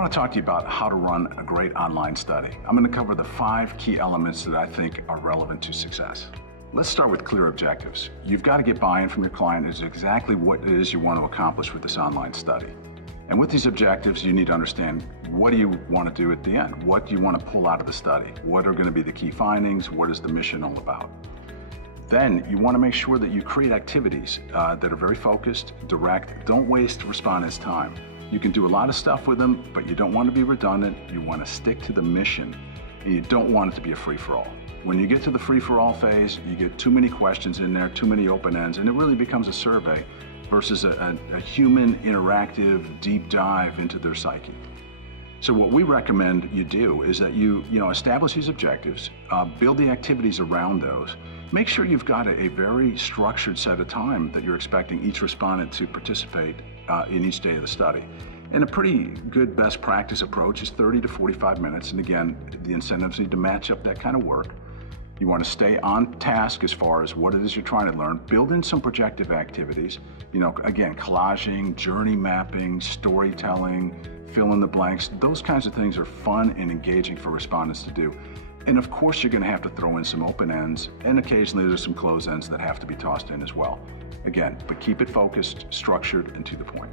want to talk to you about how to run a great online study. I'm going to cover the 5 key elements that I think are relevant to success. Let's start with clear objectives. You've got to get buy-in from your client as to exactly what it is you want to accomplish with this online study. And with these objectives, you need to understand, what do you want to do at the end? What do you want to pull out of the study? What are going to be the key findings? What is the mission all about? Then you want to make sure that you create activities that are very focused, direct. Don't waste respondents' time. You can do a lot of stuff with them, but you don't want to be redundant. You want to stick to the mission, and you don't want it to be a free-for-all. When you get to the free-for-all phase, you get too many questions in there, too many open ends, and it really becomes a survey versus a human, interactive, deep dive into their psyche. So what we recommend you do is that you establish these objectives, build the activities around those. Make sure you've got a very structured set of time that you're expecting each respondent to participate in each day of the study. And a pretty good best practice approach is 30 to 45 minutes. And again, the incentives need to match up that kind of work. You want to stay on task as far as what it is you're trying to learn. Build in some projective activities. Again, collaging, journey mapping, storytelling, fill in the blanks. Those kinds of things are fun and engaging for respondents to do. And of course, you're going to have to throw in some open ends, and occasionally there's some closed ends that have to be tossed in as well. Again, but keep it focused, structured, and to the point.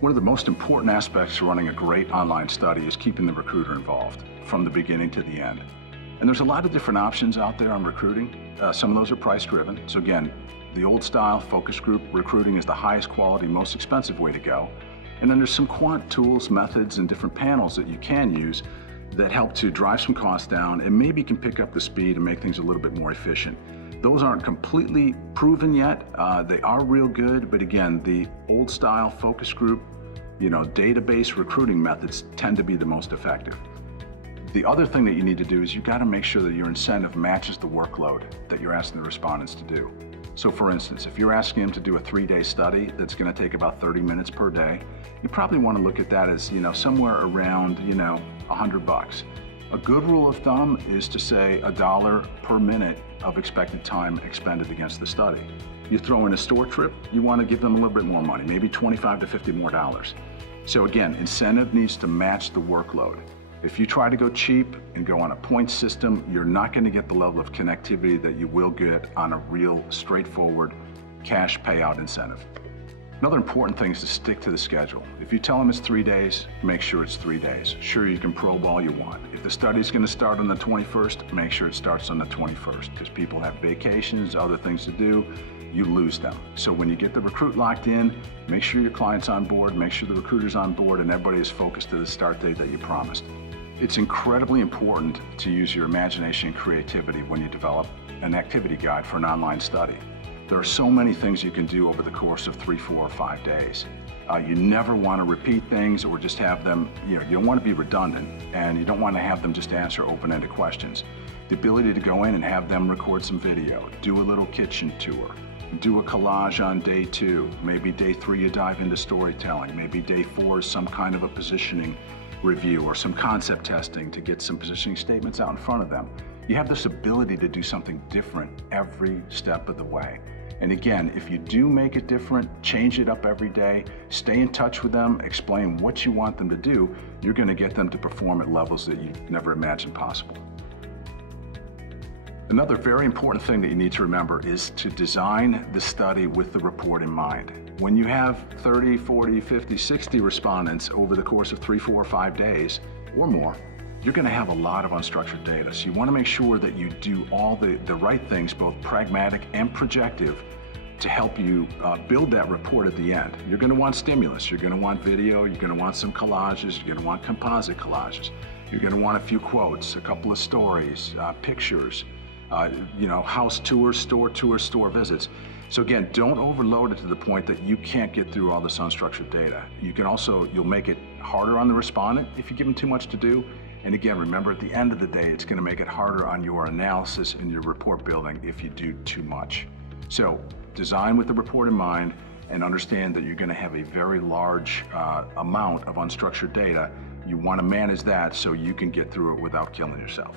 One of the most important aspects to running a great online study is keeping the recruiter involved from the beginning to the end. And there's a lot of different options out there on recruiting. Some of those are price driven. So again, the old style focus group recruiting is the highest quality, most expensive way to go. And then there's some quant tools, methods, and different panels that you can use that help to drive some costs down and maybe can pick up the speed and make things a little bit more efficient. Those aren't completely proven yet. They are real good, but again, the old style focus group, database recruiting methods tend to be the most effective. The other thing that you need to do is you've got to make sure that your incentive matches the workload that you're asking the respondents to do. So for instance, if you're asking them to do a 3-day study that's going to take about 30 minutes per day, you probably want to look at that as, somewhere around, $100. A good rule of thumb is to say $1 per minute of expected time expended against the study. You throw in a store trip, you want to give them a little bit more money, maybe $25 to $50 more. So again, incentive needs to match the workload. If you try to go cheap and go on a point system, you're not going to get the level of connectivity that you will get on a real straightforward cash payout incentive. Another important thing is to stick to the schedule. If you tell them it's 3 days, make sure it's 3 days. Sure, you can probe all you want. If the study's going to start on the 21st, make sure it starts on the 21st, because people have vacations, other things to do. You lose them. So when you get the recruit locked in, make sure your client's on board, make sure the recruiter's on board, and everybody is focused to the start date that you promised. It's incredibly important to use your imagination and creativity when you develop an activity guide for an online study. There are so many things you can do over the course of 3, 4, or 5 days. You never want to repeat things or just have them, you don't want to be redundant, and you don't want to have them just answer open-ended questions. The ability to go in and have them record some video, do a little kitchen tour, do a collage on day 2, maybe day 3 you dive into storytelling, maybe day 4 is some kind of a positioning review or some concept testing to get some positioning statements out in front of them. You have this ability to do something different every step of the way. And again, if you do make it different, change it up every day, stay in touch with them, explain what you want them to do, you're going to get them to perform at levels that you never imagined possible. Another very important thing that you need to remember is to design the study with the report in mind. When you have 30, 40, 50, 60 respondents over the course of 3, 4, or 5 days or more, you're going to have a lot of unstructured data. So you want to make sure that you do all the right things, both pragmatic and projective, to help you build that report at the end. You're going to want stimulus. You're going to want video. You're going to want some collages. You're going to want composite collages. You're going to want a few quotes, a couple of stories, pictures, house tours, store visits. So again, don't overload it to the point that you can't get through all this unstructured data. You'll make it harder on the respondent if you give them too much to do. And again, remember, at the end of the day, it's going to make it harder on your analysis and your report building if you do too much. So design with the report in mind and understand that you're going to have a very large amount of unstructured data. You want to manage that so you can get through it without killing yourself.